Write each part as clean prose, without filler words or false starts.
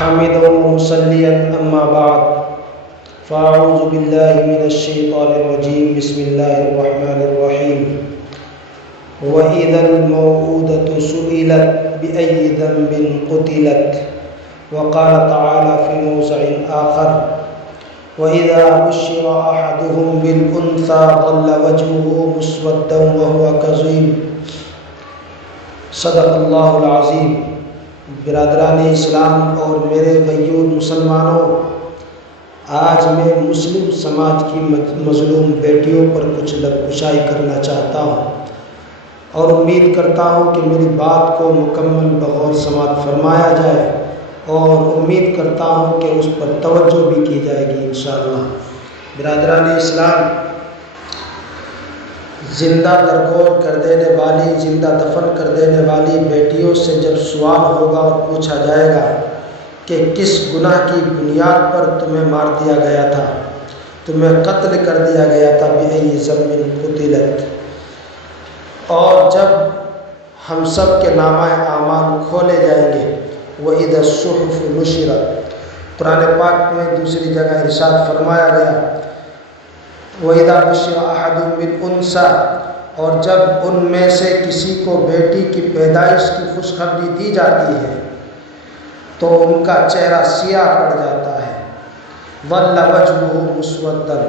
حامدا ومصليا أما بعد فأعوذ بالله من الشيطان الرجيم بسم الله الرحمن الرحيم وإذا الموءودة سئلت بأي ذنب قتلت وقال تعالى في موضع آخر وإذا بشر أحدهم بالأنثى ظل وجهه مسودا وهو كظيم صدق اللہ العظیم۔ برادران اسلام اور میرے غیور مسلمانوں، آج میں مسلم سماج کی مظلوم بیٹیوں پر کچھ لب کشائی کرنا چاہتا ہوں اور امید کرتا ہوں کہ میری بات کو مکمل بغور سماعت فرمایا جائے اور امید کرتا ہوں کہ اس پر توجہ بھی کی جائے گی انشاءاللہ۔ برادران اسلام، زندہ درگور کر دینے والی، زندہ دفن کر دینے والی بیٹیوں سے جب سوال ہوگا اور پوچھا جائے گا کہ کس گناہ کی بنیاد پر تمہیں مار دیا گیا تھا، تمہیں قتل کر دیا گیا تھا، بِأَيِّ ذَنبٍ قُتِلَتْ، اور جب ہم سب کے نامہ اعمال کھولے جائیں گے، وَإِذَا الصُّحُفُ نُشِرَتْ، قرآن پاک میں دوسری جگہ ارشاد فرمایا گیا وَإِذَا بُشِّرَ أَحَدٌ بِالْأُنثَىٰ، اور جب ان میں سے کسی کو بیٹی کی پیدائش کی خوشخبری دی جاتی ہے تو ان کا چہرہ سیاہ پڑ جاتا ہے، وَظَلَّ وَجْهُهُ مُسْوَدًّا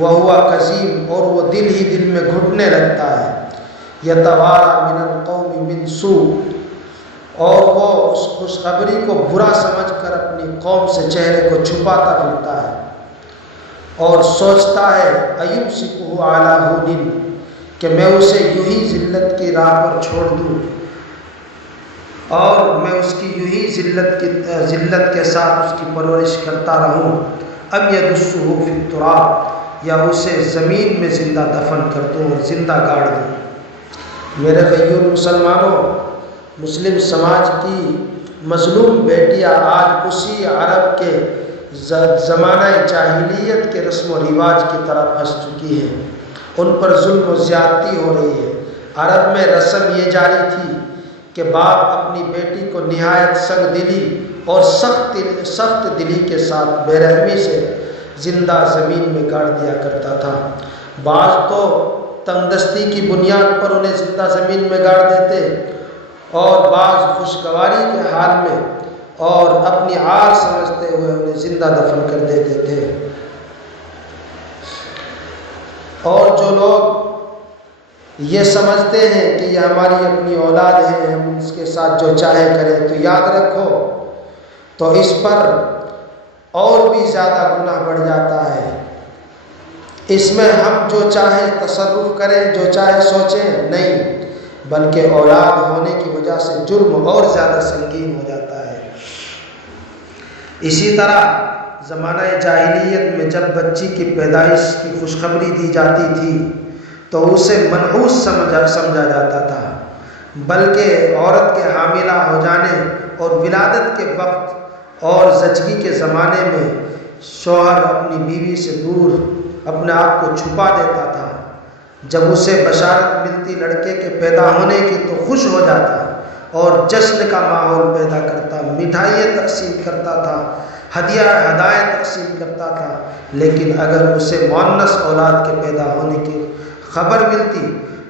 وَهُوَ كَظِيمٌ، اور وہ دل ہی دل میں گھٹنے لگتا ہے، يَتَوَارَىٰ مِنَ الْقَوْمِ مِنْ سُوءٍ، اور وہ اس خوشخبری کو برا سمجھ کر اپنی قوم سے چہرے کو چھپاتا پھرتا ہے اور سوچتا ہے أَيُمْسِكُهُ عَلَىٰ هُونٍ، کہ میں اسے یوں ہی ذلت کی راہ پر چھوڑ دوں اور میں اس کی یوں ہی ذلت کے ساتھ اس کی پرورش کرتا رہوں، اب يَدُسُّهُ فِي التُّرَابِ، یا اسے زمین میں زندہ دفن کر دوں اور زندہ گاڑ دوں۔ میرے غیور مسلمانوں، مسلم سماج کی مظلوم بیٹیاں آج اسی عرب کے زمانہ جاہلیت کے رسم و رواج کی طرف پھنس چکی ہیں، ان پر ظلم و زیادتی ہو رہی ہے۔ عرب میں رسم یہ جاری تھی کہ باپ اپنی بیٹی کو نہایت سنگ دلی اور سخت دلی کے ساتھ بے رحمی سے زندہ زمین میں گاڑ دیا کرتا تھا۔ بعض تو تنگدستی کی بنیاد پر انہیں زندہ زمین میں گاڑ دیتے اور بعض خوشگواری کے حال میں اور اپنی عار سمجھتے ہوئے انہیں زندہ دفن کر دیتے تھے۔ اور جو لوگ یہ سمجھتے ہیں کہ یہ ہماری اپنی اولاد ہے، ہم اس کے ساتھ جو چاہے کریں، تو یاد رکھو تو اس پر اور بھی زیادہ گناہ بڑھ جاتا ہے۔ اس میں ہم جو چاہے تصرف کریں، جو چاہے سوچیں، نہیں، بلکہ اولاد ہونے کی وجہ سے جرم اور زیادہ سنگین ہو جاتا ہے۔ اسی طرح زمانہ جاہلیت میں جب بچی کی پیدائش کی خوشخبری دی جاتی تھی تو اسے منحوس سمجھا جاتا تھا، بلکہ عورت کے حاملہ ہو جانے اور ولادت کے وقت اور زچگی کے زمانے میں شوہر اپنی بیوی سے دور اپنے آپ کو چھپا دیتا تھا۔ جب اسے بشارت ملتی لڑکے کے پیدا ہونے کی تو خوش ہو جاتا اور جشن کا ماحول پیدا کرتا، مٹھائیاں تقسیم کرتا تھا، ہدایات تقسیم کرتا تھا، لیکن اگر اسے مؤنث اولاد کے پیدا ہونے کی خبر ملتی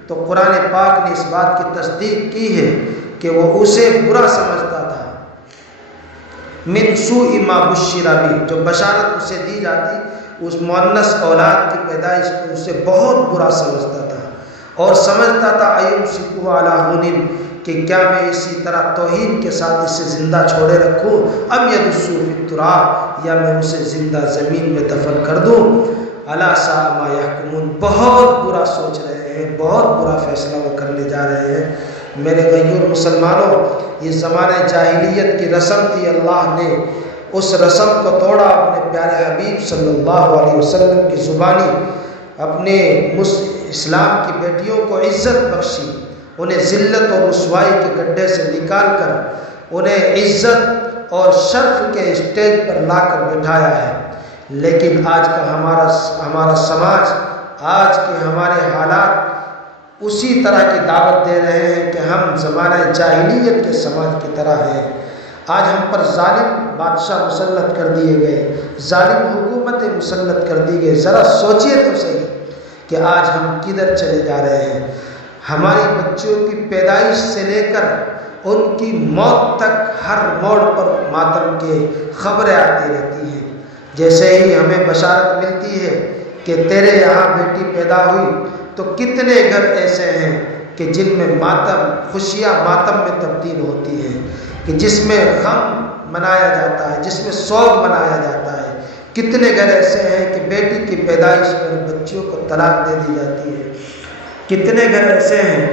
تو قرآن پاک نے اس بات کی تصدیق کی ہے کہ وہ اسے برا سمجھتا تھا۔ من سوء ما بشر بہ، جو بشارت اسے دی جاتی اس مؤنث اولاد کی پیدائش کو اسے بہت برا سمجھتا تھا اور سمجھتا تھا أَيُمْسِكُهُ عَلَىٰ هُونٍ، کہ کیا میں اسی طرح توہین کے ساتھ اسے زندہ چھوڑے رکھوں، اب يَدُسُّهُ فِي التُّرَابِ، یا میں اسے زندہ زمین میں دفن کر دوں۔ أَلَا سَاءَ مَا يَحْكُمُونَ، بہت برا سوچ رہے ہیں، بہت برا فیصلہ وہ کرنے جا رہے ہیں۔ میرے غیور مسلمانوں، یہ زمانہ جاہلیت کی رسم تھی، اللہ نے اس رسم کو توڑا، اپنے پیارے حبیب صلی اللہ علیہ وسلم کی زبانی اپنے اسلام کی بیٹیوں کو عزت بخشی، انہیں ذلت اور رسوائی کے گڈھے سے نکال کر انہیں عزت اور شرف کے اسٹیج پر لا کر بٹھایا ہے۔ لیکن آج کا ہمارا سماج، آج کے ہمارے حالات اسی طرح کی دعوت دے رہے ہیں کہ ہم زمانہ جاہلیت کے سماج کی طرح ہیں۔ آج ہم پر ظالم بادشاہ مسلط کر دیے گئے، ظالم حکومتیں مسلط کر دی گئی۔ ذرا سوچئے تو صحیح کہ آج ہم کدھر چلے جا رہے ہیں۔ ہماری بچیوں کی پیدائش سے لے کر ان کی موت تک ہر موڑ پر ماتم کے خبریں آتی رہتی ہیں۔ جیسے ہی ہمیں بشارت ملتی ہے کہ تیرے یہاں بیٹی پیدا ہوئی، تو کتنے گھر ایسے ہیں کہ جن میں ماتم، خوشیاں ماتم میں تبدیل ہوتی ہیں، کہ جس میں غم منایا جاتا ہے، جس میں سوگ منایا جاتا ہے۔ کتنے گھر ایسے ہیں کہ بیٹی کی پیدائش پر بچیوں کو طلاق دے دی جاتی ہے۔ کتنے گھر ایسے ہیں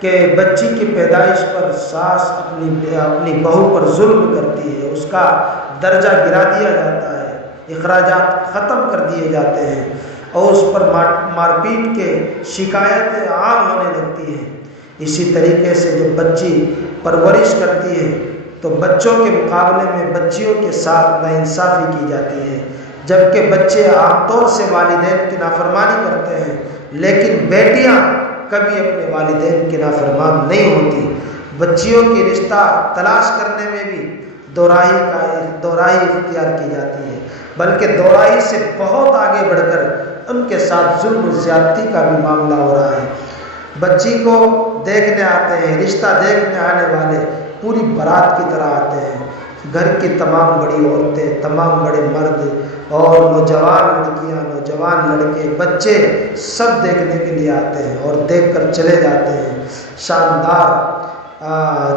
کہ بچی کی پیدائش پر ساس اپنی بہو پر ظلم کرتی ہے، اس کا درجہ گرا دیا جاتا ہے، اخراجات ختم کر دیے جاتے ہیں، اور اس پر مار پیٹ کے شکایتیں عام ہونے لگتی ہیں۔ اسی طریقے سے جب بچی پرورش کرتی ہے تو بچوں کے مقابلے میں بچیوں کے ساتھ ناانصافی کی جاتی ہے، جبکہ بچے عام طور سے والدین کی نافرمانی کرتے ہیں، لیکن بیٹیاں کبھی اپنے والدین کی نافرمان نہیں ہوتی۔ بچیوں کی رشتہ تلاش کرنے میں بھی دوراہی اختیار کی جاتی ہے، بلکہ دوراہی سے بہت آگے بڑھ کر ان کے ساتھ ظلم و زیادتی کا بھی معاملہ ہو رہا ہے۔ بچی کو دیکھنے آتے ہیں، رشتہ دیکھنے آنے والے پوری بارات کی طرح آتے ہیں۔ گھر کی تمام بڑی عورتیں، تمام بڑے مرد اور نوجوان لڑکیاں، نوجوان لڑکے، بچے سب دیکھنے کے لیے آتے ہیں اور دیکھ کر چلے جاتے ہیں۔ شاندار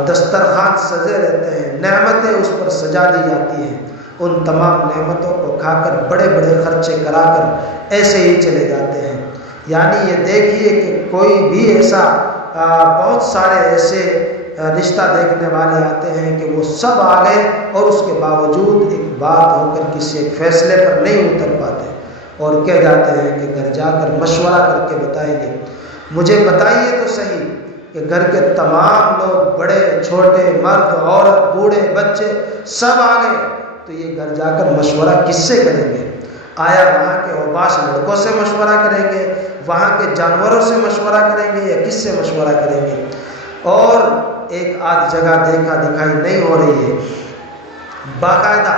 دسترخوان سجے رہتے ہیں، نعمتیں اس پر سجا دی جاتی ہیں۔ ان تمام نعمتوں کو کھا کر بڑے بڑے خرچے کرا کر ایسے ہی چلے جاتے ہیں۔ یعنی یہ دیکھیے کہ کوئی بھی ایسا بہت سارے ایسے رشتہ دیکھنے والے آتے ہیں کہ وہ سب آ گئے اور اس کے باوجود ایک بات ہو کر کسی ایک فیصلے پر نہیں اتر پاتے، اور کہہ جاتے ہیں کہ گھر جا کر مشورہ کر کے بتائیں گے۔ مجھے بتائیے تو صحیح کہ گھر کے تمام لوگ، بڑے چھوٹے، مرد عورت، بوڑھے بچے سب آ گئے، تو یہ گھر جا کر مشورہ کس سے کریں گے؟ آیا وہاں کے اوباش لڑکوں سے مشورہ کریں گے، وہاں کے جانوروں سے مشورہ کریں گے، یا کس سے مشورہ کریں گے؟ اور ایک آدھ جگہ دیکھا دکھائی نہیں ہو رہی ہے، باقاعدہ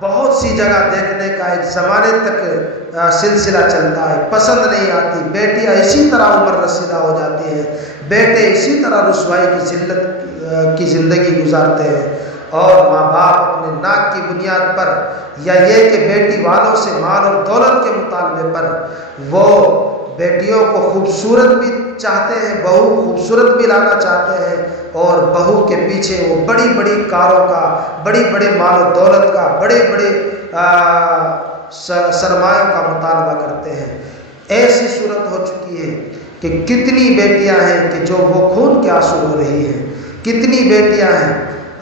بہت سی جگہ دیکھنے کا ایک زمانے تک سلسلہ چلتا ہے، پسند نہیں آتی، بیٹیاں اسی طرح عمر رسیدہ ہو جاتی ہیں، بیٹے اسی طرح رسوائی کی ذلت کی زندگی گزارتے ہیں، اور ماں باپ اپنے ناک کی بنیاد پر، یا یہ کہ بیٹی والوں سے مال اور دولت کے مطالبے پر، وہ بیٹیوں کو خوبصورت بھی چاہتے ہیں، بہو خوبصورت بھی لانا چاہتے ہیں، اور بہو کے پیچھے وہ بڑی بڑی کاروں کا، بڑی بڑے مال و دولت کا، بڑے بڑے سرمایوں کا مطالبہ کرتے ہیں۔ ایسی صورت ہو چکی ہے کہ کتنی بیٹیاں ہیں کہ جو وہ خون کے آنسو ہو رہی ہیں، کتنی بیٹیاں ہیں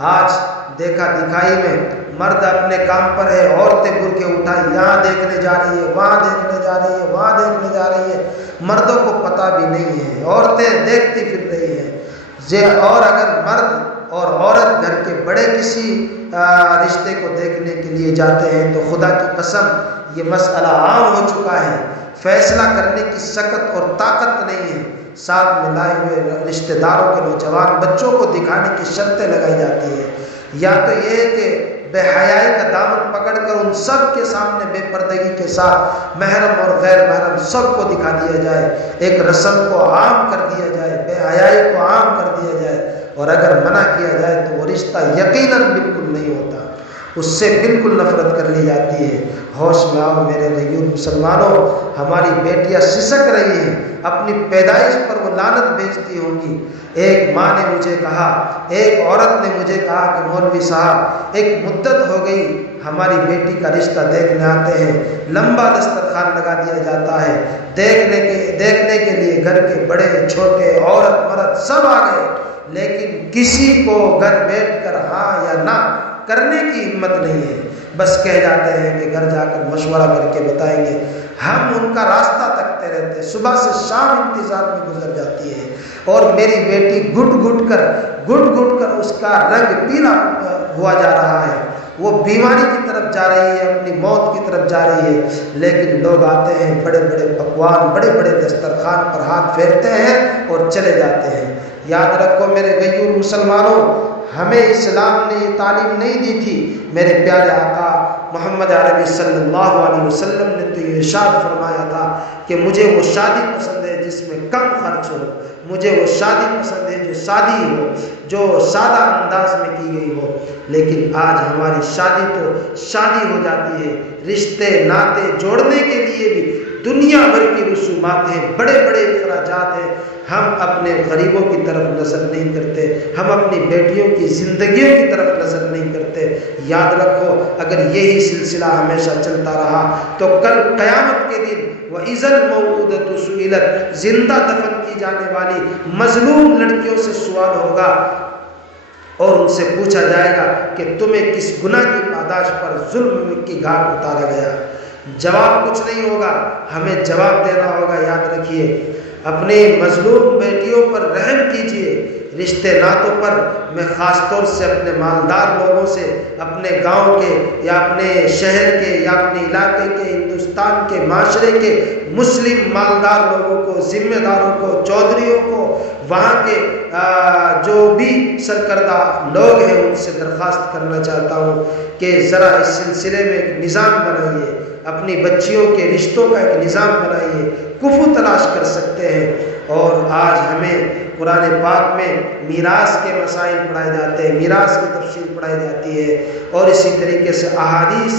آج دیکھا دکھائی میں مرد اپنے کام پر ہے، عورتیں برقعے اٹھائی یہاں دیکھنے جا رہی ہے، وہاں دیکھنے جا رہی ہے، وہاں دیکھنے جا رہی ہے، مردوں کو پتہ بھی نہیں ہے، عورتیں دیکھتی پھر رہی ہیں۔ اور اگر مرد اور عورت گھر کے بڑے کسی رشتے کو دیکھنے کے لیے جاتے ہیں تو خدا کی قسم یہ مسئلہ عام ہو چکا ہے، فیصلہ کرنے کی سکت اور طاقت نہیں ہے۔ ساتھ میں لائے ہوئے رشتہ داروں کے نوجوان بچوں کو دکھانے کی شرطیں لگائی جاتی ہیں، یا تو یہ کہ بے حیائی کا دامن پکڑ کر ان سب کے سامنے بے پردگی کے ساتھ محرم اور غیر محرم سب کو دکھا دیا جائے، ایک رسم کو عام کر دیا جائے، بے حیائی کو عام کر دیا جائے، اور اگر منع کیا جائے تو وہ رشتہ یقیناً بالکل نہیں ہوتا، اس سے بالکل نفرت کر لی جاتی ہے۔ ہوش میں آؤ میرے غیور مسلمانوں، ہماری بیٹیاں سسک رہی ہیں، اپنی پیدائش پر وہ لعنت بھیجتی ہوں گی۔ ایک ماں نے مجھے کہا، ایک عورت نے مجھے کہا کہ مولوی صاحب ایک مدت ہو گئی ہماری بیٹی کا رشتہ دیکھنے آتے ہیں، لمبا دسترخوان لگا دیا جاتا ہے، دیکھنے کے لیے گھر کے بڑے چھوٹے عورت مرد سب آ گئے، لیکن کسی کو گھر بیٹھ کر ہاں یا نہ کرنے کی ہمت نہیں ہے، بس کہہ جاتے ہیں کہ گھر جا کر مشورہ کر کے بتائیں گے۔ ہم ان کا راستہ تکتے رہتے ہیں، صبح سے شام انتظار میں گزر جاتی ہے، اور میری بیٹی گھٹ گھٹ کر اس کا رنگ پیلا ہوا جا رہا ہے، وہ بیماری کی طرف جا رہی ہے، اپنی موت کی طرف جا رہی ہے، لیکن لوگ آتے ہیں، بڑے بڑے پکوان، بڑے بڑے دسترخوان پر ہاتھ پھیرتے ہیں اور چلے جاتے ہیں۔ یاد رکھو میرے غیور مسلمانوں، ہمیں اسلام نے یہ تعلیم نہیں دی تھی؟ میرے پیارے آقا محمد عربی صلی اللہ علیہ وسلم نے تو یہ ارشاد فرمایا تھا کہ مجھے وہ شادی پسند ہے جس میں کم خرچ ہو، مجھے وہ شادی پسند ہے جو سادی ہو، جو سادہ انداز میں کی گئی ہو۔ لیکن آج ہماری شادی تو شادی ہو جاتی ہے، رشتے ناطے جوڑنے کے لیے بھی دنیا بھر کی رسومات ہیں، بڑے بڑے اخراجات ہیں۔ ہم اپنے غریبوں کی طرف نظر نہیں کرتے، ہم اپنی بیٹیوں کی زندگیوں کی طرف نظر نہیں کرتے۔ یاد رکھو، اگر یہی سلسلہ ہمیشہ چلتا رہا تو کل قیامت کے دن وَإِذَا الْمَوْءُودَةُ سُئِلَتْ، زندہ دفن کی جانے والی مظلوم لڑکیوں سے سوال ہوگا اور ان سے پوچھا جائے گا کہ تمہیں کس گناہ کی پاداش پر ظلم کی گھاٹ اتارا گیا؟ جواب کچھ نہیں ہوگا، ہمیں جواب دینا ہوگا۔ یاد رکھیے، اپنے مظلوم بیٹیوں پر رحم کیجیے، رشتے ناتوں پر میں خاص طور سے اپنے مالدار لوگوں سے، اپنے گاؤں کے یا اپنے شہر کے یا اپنے علاقے کے، ہندوستان کے معاشرے کے مسلم مالدار لوگوں کو، ذمہ داروں کو، چودھریوں کو، وہاں کے جو بھی سرکردہ لوگ ہیں ان سے درخواست کرنا چاہتا ہوں کہ ذرا اس سلسلے میں ایک نظام بنائیے، اپنی بچیوں کے رشتوں کا ایک نظام بنائیے۔ کفو تلاش کر سکتے ہیں، اور آج ہمیں قرآن پاک میں میراث کے مسائل پڑھائے جاتے ہیں، میراث کی تفصیل پڑھائی جاتی ہے، اور اسی طریقے سے احادیث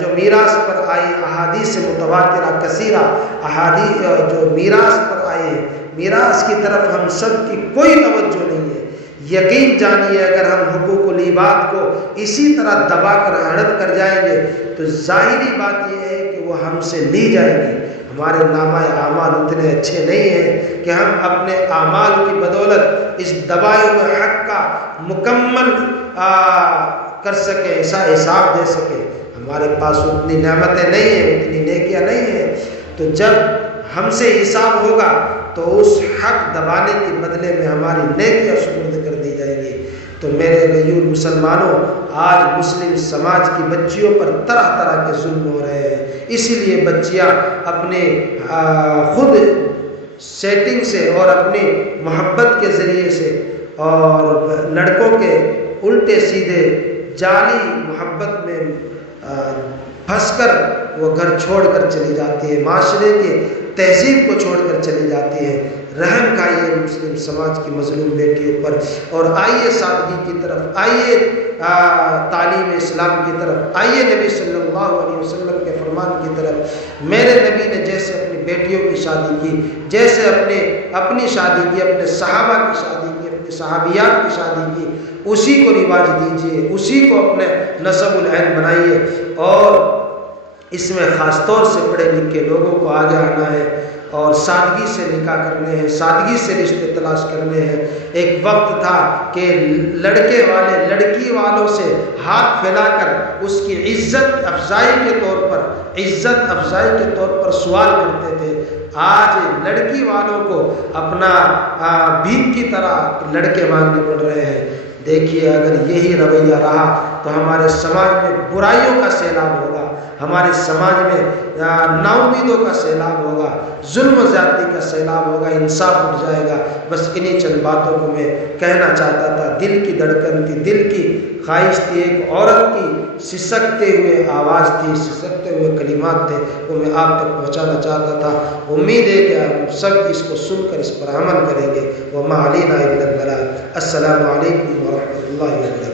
جو میراث پر آئی، احادیث متواترہ کثیرہ احادیث جو میراث پر آئے ہیں، میراث کی طرف ہم سب کی کوئی توجہ نہیں ہے۔ یقین جانیے، اگر ہم حقوق العباد کو اسی طرح دبا کر ہڑپ کر جائیں گے تو ظاہری بات یہ ہے کہ وہ ہم سے لی جائیں گی۔ ہمارے نامہ اعمال اتنے اچھے نہیں ہیں کہ ہم اپنے اعمال کی بدولت اس دبائے ہوئے حق کا مکمل کر سکیں، ایسا حساب دے سکیں۔ ہمارے پاس اتنی نعمتیں نہیں ہیں، اتنی نیکیاں نہیں ہیں۔ تو جب ہم سے حساب ہوگا تو اس حق دبانے کے بدلے میں ہماری نیکیاں سپرد کر دی جائیں گی۔ تو میرے غیور مسلمانوں، آج مسلم سماج کی بچیوں پر طرح طرح کے ظلم ہو رہے ہیں، اسی لیے بچیاں اپنے خود سیٹنگ سے اور اپنی محبت کے ذریعے سے اور لڑکوں کے الٹے سیدھے جعلی محبت میں پھنس کر وہ گھر چھوڑ کر چلی جاتی ہے، معاشرے کے تہذیب کو چھوڑ کر چلی جاتی ہے۔ رحم کھائیے مسلم سماج کی مظلوم بیٹیوں پر، اور آئیے سادگی کی طرف، آئیے تعلیم اسلام کی طرف، آئیے نبی صلی اللہ علیہ وسلم کے فرمان کی طرف۔ میرے نبی نے جیسے اپنی بیٹیوں کی شادی کی، جیسے اپنی شادی کی، اپنے صحابہ کی شادی کی، اپنے صحابیات کی شادی کی، اسی کو رواج دیجیے، اسی کو اپنے نسب العین بنائیے، اور اس میں خاص طور سے پڑھے لکھے لوگوں کو آگے آنا ہے اور سادگی سے نکاح کرنے ہیں، سادگی سے رشتے تلاش کرنے ہیں۔ ایک وقت تھا کہ لڑکے والے لڑکی والوں سے ہاتھ پھیلا کر اس کی عزت افزائی کے طور پر سوال کرتے تھے۔ آج لڑکی والوں کو اپنا بھیک کی طرح لڑکے مانگنے پڑ رہے ہیں۔ دیکھیے، اگر یہی رویہ رہا تو ہمارے سماج میں برائیوں کا سیلاب ہوگا، ہمارے سماج میں ناامیدوں کا سیلاب ہوگا، ظلم و زیادتی کا سیلاب ہوگا، انصاف اٹھ جائے گا۔ بس انہی چند باتوں کو میں کہنا چاہتا تھا۔ دل کی دھڑکن تھی، دل کی خواہش تھی، ایک عورت کی سسکتے ہوئے آواز تھی، سسکتے ہوئے کلمات تھے، وہ میں آپ تک پہنچانا چاہتا تھا۔ امید ہے کہ ہم سب اس کو سن کر اس پر عمل کریں گے۔ وما علینا الا البلاغ۔ السلام علیکم ورحمۃ اللہ وبرکاتہ۔